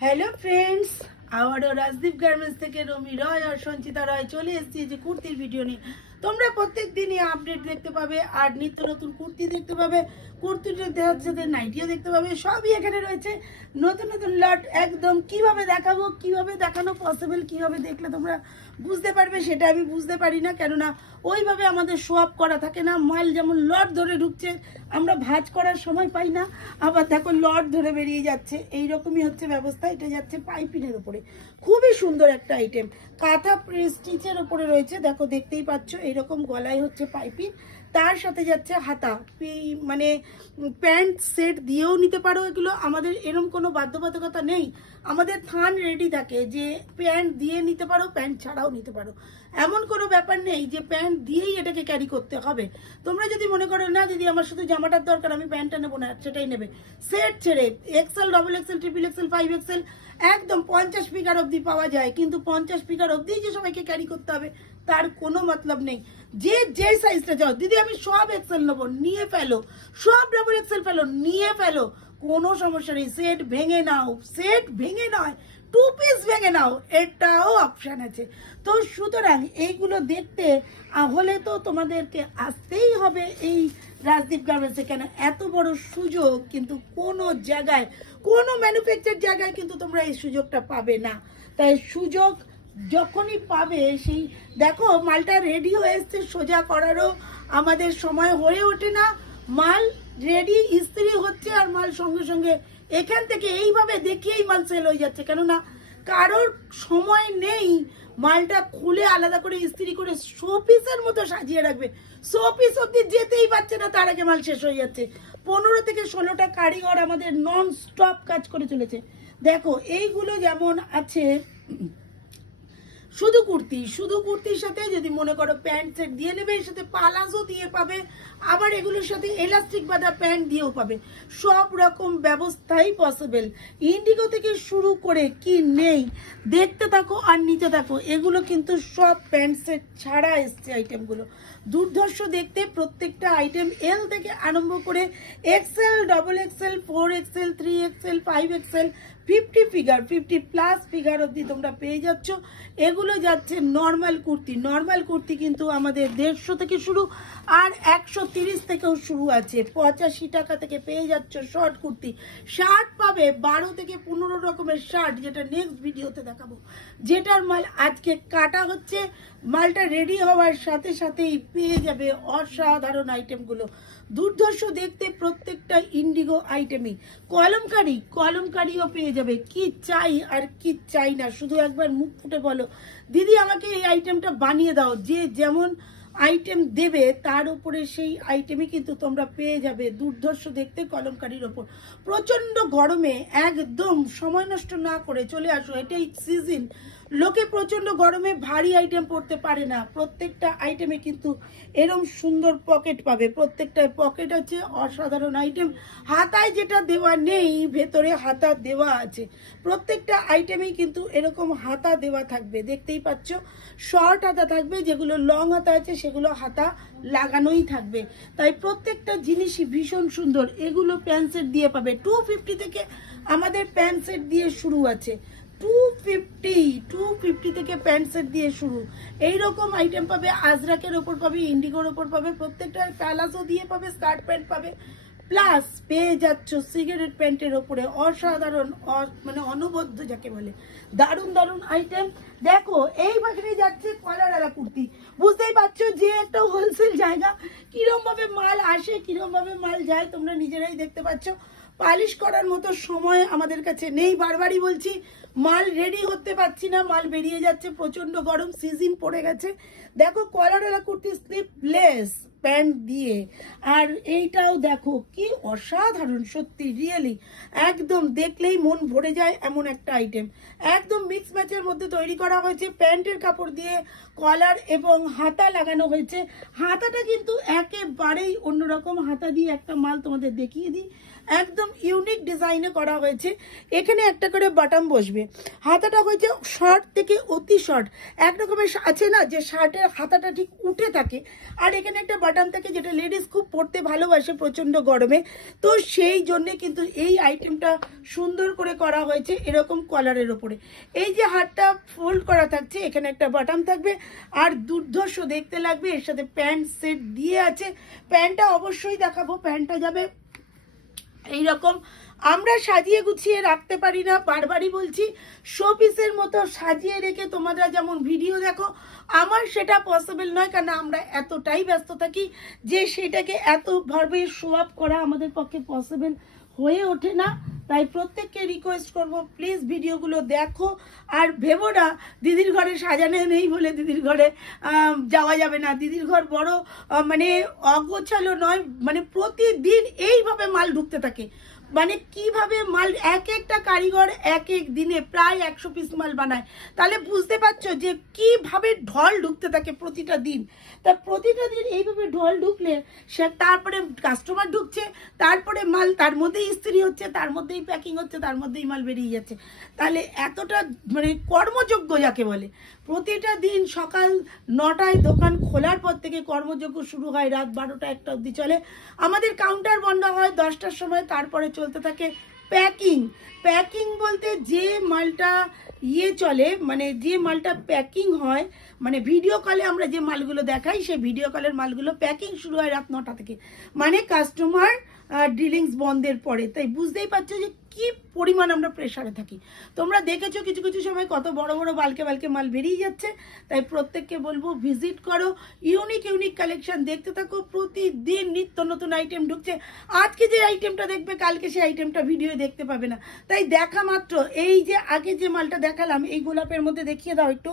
Hello friends আবারও Rajdeep garments থেকে রমি রয় আর সঞ্চিতা রয় চলে এসেছি যে কুর্তির ভিডিও নিয়ে। তোমরা প্রত্যেক দিনই আপডেট দেখতে পাবে আর নিত্য নতুন কুর্তি দেখতে পাবে, কুর্তির দেওয়ার সাথে নাইটিও দেখতে পাবে, সবই এখানে রয়েছে। নতুন নতুন লট একদম কীভাবে দেখাবো, কীভাবে দেখানো পসিবল কীভাবে দেখলে তোমরা বুঝতে পারবে সেটা আমি বুঝতে পারি না। কেননা ওইভাবে আমাদের আপ করা থাকে না। মাল যেমন লট ধরে ঢুকছে, আমরা ভাজ করার সময় পাই না। আবার দেখো লট ধরে বেরিয়ে যাচ্ছে। এই রকমই হচ্ছে ব্যবস্থা। এটা যাচ্ছে পাইপিনের উপরে। খুবই সুন্দর একটা আইটেম কাঁথা স্টিচের ওপরে রয়েছে, দেখো দেখতেই পাচ্ছ, এরকম গলায় হচ্ছে পাইপিন তার সাথে যাচ্ছে হাতা। মানে প্যান্ট সেট দিয়েও নিতে পারো এগুলো। আমাদের এরকম কোনো বাধ্যবাধকতা নেই। আমাদের থান রেডি থাকে যে প্যান্ট দিয়ে নিতে পারো, প্যান্ট ছাড়াও নিতে পারো। এমন কোনো ব্যাপার নেই যে প্যান্ট দিয়েই এটাকে ক্যারি করতে হবে। তোমরা যদি মনে করো, না দিদি, আমার শুধু জামাটার দরকার, আমি প্যান্টটা নেব না, সেটাই নেবে। সেট ছেড়ে XL double XL triple XL five XL একদম পঞ্চাশ স্পিকার অবধি পাওয়া যায়। কিন্তু পঞ্চাশ স্পিকার অবধি যে সবাইকে ক্যারি করতে হবে, তার কোনো মতলব নেই। যে যে সাইজটা চাও দিদি আমি সব এক্সেল নেব, নিয়ে ফেলো। সব ডবল এক্সেল ফেলো, নিয়ে ফেলো। কোনো সমস্যা নেই সেট ভেঙে নাও সেট ভেঙে নয় টু পিস ভেঙে নাও, এটাও অপশান আছে। তো সুতরাং এইগুলো দেখতে হলে তো তোমাদেরকে আসতেই হবে এই রাজদীপ গার্মেন্টসে কেন? এত বড় সুযোগ কিন্তু কোনো জায়গায়, কোনো ম্যানুফ্যাকচার জায়গায় কিন্তু তোমরা এই সুযোগটা পাবে না। তাই সুযোগ যখনই পাবে সেই, দেখো, মালটা রেডি হয়ে এসছে, সোজা করারও আমাদের সময় হয়ে ওঠে না। মাল রেডি ইস্ত্রি হচ্ছে আর মাল সঙ্গে সঙ্গে এখান থেকে এইভাবে দেখিয়েই মাল সেল হয়ে যাচ্ছে। কেননা কারোর সময় নেই, মালটা খুলে আলাদা করে ইস্ত্রি করে শোপিসের মতো সাজিয়ে রাখবে। শোপিস অব্দি যেতেই পারছে না, তার আগে মাল শেষ হয়ে যাচ্ছে। পনেরো থেকে ষোলোটা কারিগর আমাদের নন স্টপ কাজ করে চলেছে। দেখো, এইগুলো যেমন আছে শুধু কুর্তি, শুধু কুর্তির সাথে যদি মনে করো প্যান্ট সেট দিয়ে নেবে, এর সাথে পালাজও দিয়ে পাবে, আবার এগুলোর সাথে এলাস্টিক বাঁধা প্যান্ট দিয়েও পাবে। সব রকম ব্যবস্থাই পসিবল ইন্ডিগো থেকে শুরু করে কি নেই, দেখতে থাকো আর নিতে থাকো, এগুলো কিন্তু সব প্যান্ট সেট ছাড়া এসছে আইটেমগুলো দুর্ধর্ষ দেখতে প্রত্যেকটা আইটেম এল থেকে আরম্ভ করে XL double XL four XL three XL five XL fifty figure fifty plus figure অবধি তোমরা পেয়ে যাচ্ছ। এগুলো যাচ্ছে নর্মাল কুর্তি। নর্মাল কুর্তি কিন্তু আমাদের দেড়শো থেকে শুরু, আর একশো তিরিশ থেকেও শুরু আছে। পঁচাশি টাকা থেকে পেয়ে যাচ্ছ শর্ট কুর্তি। শার্ট পাবে বারো থেকে পনেরো রকমের শার্ট যেটা নেক্সট ভিডিওতে দেখাবো। যেটার মাল আজকে কাটা হচ্ছে। মালটা রেডি হওয়ার সাথে সাথেই পেয়ে যাবে অসাধারণ আইটেমগুলো দুর্ধর্ষ দেখতে প্রত্যেকটা ইন্ডিগো আইটেমই কলমকারি, কলমকারিও পেয়ে যাবে? কি চাই আর কি চাই না? শুধু একবার মুখ ফুটে বলো। দিদি, আমাকে এই আইটেমটা বানিয়ে দাও। যে যেমন আইটেম দেবে, তার উপরে সেই আইটেমই কিন্তু তোমরা পেয়ে যাবে দুর্ধর্ষ দেখতে কলমকারীর ওপর। প্রচণ্ড গরমে একদম সময় নষ্ট না করে চলে আসো। এটাই সিজন লোকে প্রচণ্ড গরমে ভারী আইটেম পড়তে পারে না। প্রত্যেকটা আইটেমে কিন্তু এরম সুন্দর পকেট পাবে। প্রত্যেকটা পকেট আছে অসাধারণ আইটেম হাতায় যেটা দেওয়া নেই, ভেতরে হাতা দেওয়া আছে। প্রত্যেকটা আইটেমেই কিন্তু এরকম হাতা দেওয়া থাকবে। দেখতেই পাচ্ছ শর্ট হাতা থাকবে, যেগুলো লং হাতা আছে, সেগুলো হাতা লাগানোই থাকবে। তাই প্রত্যেকটা জিনিসই ভীষণ সুন্দর। এগুলো প্যান্ট সেট দিয়ে পাবে। টু ফিফটি থেকে আমাদের প্যান্ট সেট দিয়ে শুরু আছে। টু ফিফটি টু ফিফটি থেকে প্যান্ট সেট দিয়ে শুরু। এইরকম আইটেম পাবে, আজরাকের ওপর পাবে ইন্ডিগোর ওপর পাবে, প্রত্যেকটা প্যালাসও দিয়ে পাবে স্কার্ট প্যান্ট পাবে। প্লাস পেয়ে যাচ্ছ সিগারেট প্যান্টের ওপরে অসাধারণ মানে অনবদ্য যাকে বলে। দারুণ দারুণ আইটেম দেখো, এই বাজারে যাচ্ছে কলারালা কুর্তি। বুঝতেই পারছ যে একটা হোলসেল জায়গা। কিরম ভাবে মাল আসে কিরম ভাবে মাল যায়, তোমরা নিজেরাই দেখতে পাচ্ছ। পালিশ করার মতো সময় আমাদের কাছে নেই। বারবারই বলছি, মাল রেডি হতে পারছি না, মাল বেরিয়ে যাচ্ছে প্রচণ্ড গরম সিজন পড়ে গেছে। দেখো কলারওয়ালা কুর্তি স্লিপলেস প্যান্ট দিয়ে। আর এইটাও দেখো, কি অসাধারণ, সত্যি রিয়েলি একদম দেখলেই মন ভরে যায় এমন একটা আইটেম একদম মিক্স ম্যাচের মধ্যে তৈরি করা হয়েছে, প্যান্টের কাপড় দিয়ে কলার এবং হাতা লাগানো হয়েছে। হাতাটা কিন্তু একেবারেই অন্যরকম, হাতা দিয়ে একটা মাল তোমাদের দেখিয়ে দিই। একদম ইউনিক ডিজাইনে করা হয়েছে। এখানে একটা করে বাটন বসবে। হাতাটা হয়েছে শর্ট থেকে অতি শর্ট এক রকমের আছে না যে শার্টের হাতাটা ঠিক উঠে থাকে। আর এখানে একটা বাটন থাকে যেটা লেডিস খুব পরতে ভালোবাসে প্রচণ্ড গরমে। তো সেই জন্যে কিন্তু এই আইটেমটা সুন্দর করে করা হয়েছে এরকম কলারের ওপরে এই যে হাতটা ফোল্ড করা থাকছে, এখানে একটা বাটন থাকবে। আর দুর্ধর্ষ দেখতে লাগবে, এর সাথে প্যান্ট সেট দিয়ে আছে। প্যান্টটা অবশ্যই দেখাবো প্যান্টটা যাবে এইরকম আমরা সাজিয়ে গুছিয়ে রাখতে পারি না, বারবারই বলছি শো পিসের মতো সাজিয়ে রেখে তোমরা যেমন ভিডিও দেখো, আমার সেটা পসিবল নয়, কারণ আমরা এতটাই ব্যস্ত থাকি যে সেটাকে এত ভাবে শো আপ করা আমাদের পক্ষে পসিবল হয়ে ওঠে না, তাই প্রত্যেককে রিকোয়েস্ট করব প্লিজ ভিডিওগুলো দেখো। আর ভেবো না, দিদির ঘরে সাজানো নেই বলে দিদির ঘরে যাওয়া যাবে না। দিদির ঘর বড় মানে অগোছালো নয় মানে প্রতিদিন এইভাবে মাল ঢুকতে থাকে। মানে কীভাবে মাল, এক একটা কারিগর এক এক দিনে প্রায় একশো পিস মাল বানায়। তাহলে বুঝতে পারছ যে কীভাবে ঢল ঢুকতে থাকে প্রতিটা দিন। তা প্রতিটা দিন এইভাবে ঢল ঢুকলে সে তারপরে কাস্টমার ঢুকছে, তারপরে মাল তার মধ্যেই ইস্ত্রি হচ্ছে, তার মধ্যেই প্যাকিং হচ্ছে, তার মধ্যেই মাল বেরিয়ে যাচ্ছে। তাহলে এতটা মানে কর্মযোগ্য যাকে বলে। প্রতিটা দিন সকাল নটায় দোকান খোলার পর থেকে কর্মযোগ্য শুরু হয়, রাত বারোটা একটা অবধি চলে। আমাদের কাউন্টার বন্ধ হয় দশটার সময়, তারপরে চলতে থাকে প্যাকিং প্যাকিং বলতে যে মালটা ইয়ে চলে মানে যে মালটা প্যাকিং হয় মানে ভিডিও কলে আমরা যে মালগুলো দেখাই, সেই ভিডিও কলের মালগুলো প্যাকিং শুরু হয় রাত নটা থেকে। মানে কাস্টমার ডিলিংস বন্ধের পরে। তাই বুঝতেই পারছ যে কি পরিমাণ আমরা প্রেশারে থাকি? তোমরা দেখেছ কিছু কিছু সময় কত বড় বড় বালকে বালকে মাল বেরিয়ে যাচ্ছে, তাই প্রত্যেককে বলব ভিজিট করো ইউনিক ইউনিক কালেকশন দেখতে থাকো, প্রতিদিন নিত্য নতুন আইটেম ঢুকছে। আজকে যে আইটেমটা দেখবে, কালকে সেই আইটেমটা ভিডিও দেখতে পাবে না। তাই দেখা মাত্র, এই যে আগে যে মালটা দেখালাম, এই গোলাপের মধ্যে দেখিয়ে দাও একটু।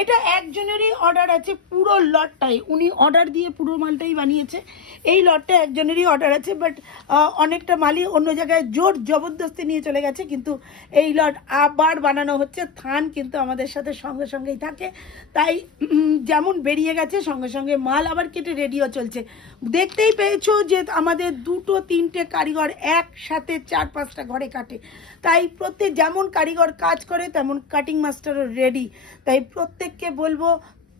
এটা একজনেরই অর্ডার আছে পুরো লটটাই। উনি অর্ডার দিয়ে পুরো মালটাই বানিয়েছে। এই লটটা একজনেরই অর্ডার আছে বাট অনেকটা মালই অন্য জায়গায় জোর জবরদস্তি নিয়ে চলে গেছে, কিন্তু এই লট আবার বানানো হচ্ছে। থান কিন্তু আমাদের সাথে সঙ্গে সঙ্গেই থাকে। তাই যেমন বেরিয়ে গেছে, সঙ্গে সঙ্গে মাল আবার কেটে রেডিও চলছে। দেখতেই পেয়েছ যে আমাদের দুটো তিনটে কারিগর একসাথে চার পাঁচটা ঘরে কাটে। তাই প্রত্যেক যেমন কারিগর কাজ করে, তেমন কাটিং মাস্টারও রেডি তাই প্রত্যেককে বলব,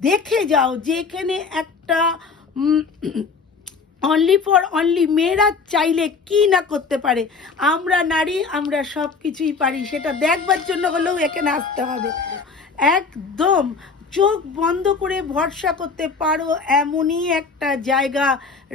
দেখে যাও যেখানে একটা অনলি ফর অনলি মেয়েরা চাইলে কি না করতে পারে? আমরা নারী, আমরা সব কিছুই পারি। সেটা দেখবার জন্য হলেও এখানে আসতে হবে। একদম চোখ বন্ধ করে ভরসা করতে পারো এমনই একটা জায়গা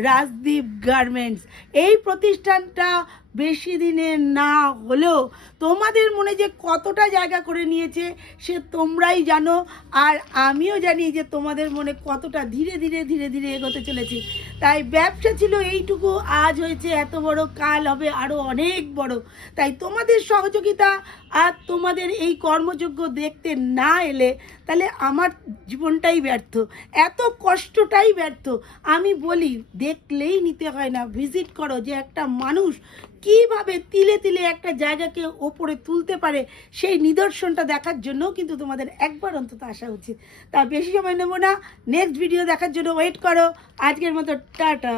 রাজদ্বীপ গার্মেন্টস। এই প্রতিষ্ঠানটা বেশি দিনের না হলেও তোমাদের মনে যে কতটা জায়গা করে নিয়েছে, সে তোমরাই জানো। আর আমিও জানি যে তোমাদের মনে কতটা ধীরে ধীরে ধীরে ধীরে এগোতে চলেছি। তাই ব্যবসা ছিল এইটুকু, আজ হয়েছে এত বড়, কাল হবে আরও অনেক বড়। তাই তোমাদের সহযোগিতা আর তোমাদের এই কর্মযোগ্য দেখতে না এলে তাহলে আমার জীবনটাই ব্যর্থ। এত কষ্টটাই ব্যর্থ। আমি বলি, দেখলেই নিতে হয় না। ভিজিট করো যে একটা মানুষ কীভাবে তিলে তিলে একটা জায়গাকে ওপরে তুলতে পারে সেই নিদর্শনটা দেখার জন্য কিন্তু তোমাদের একবার অন্তত আসা উচিত। তা বেশি সময় নেব না। নেক্সট ভিডিও দেখার জন্য ওয়েট করো। আজকের মতো টাটা।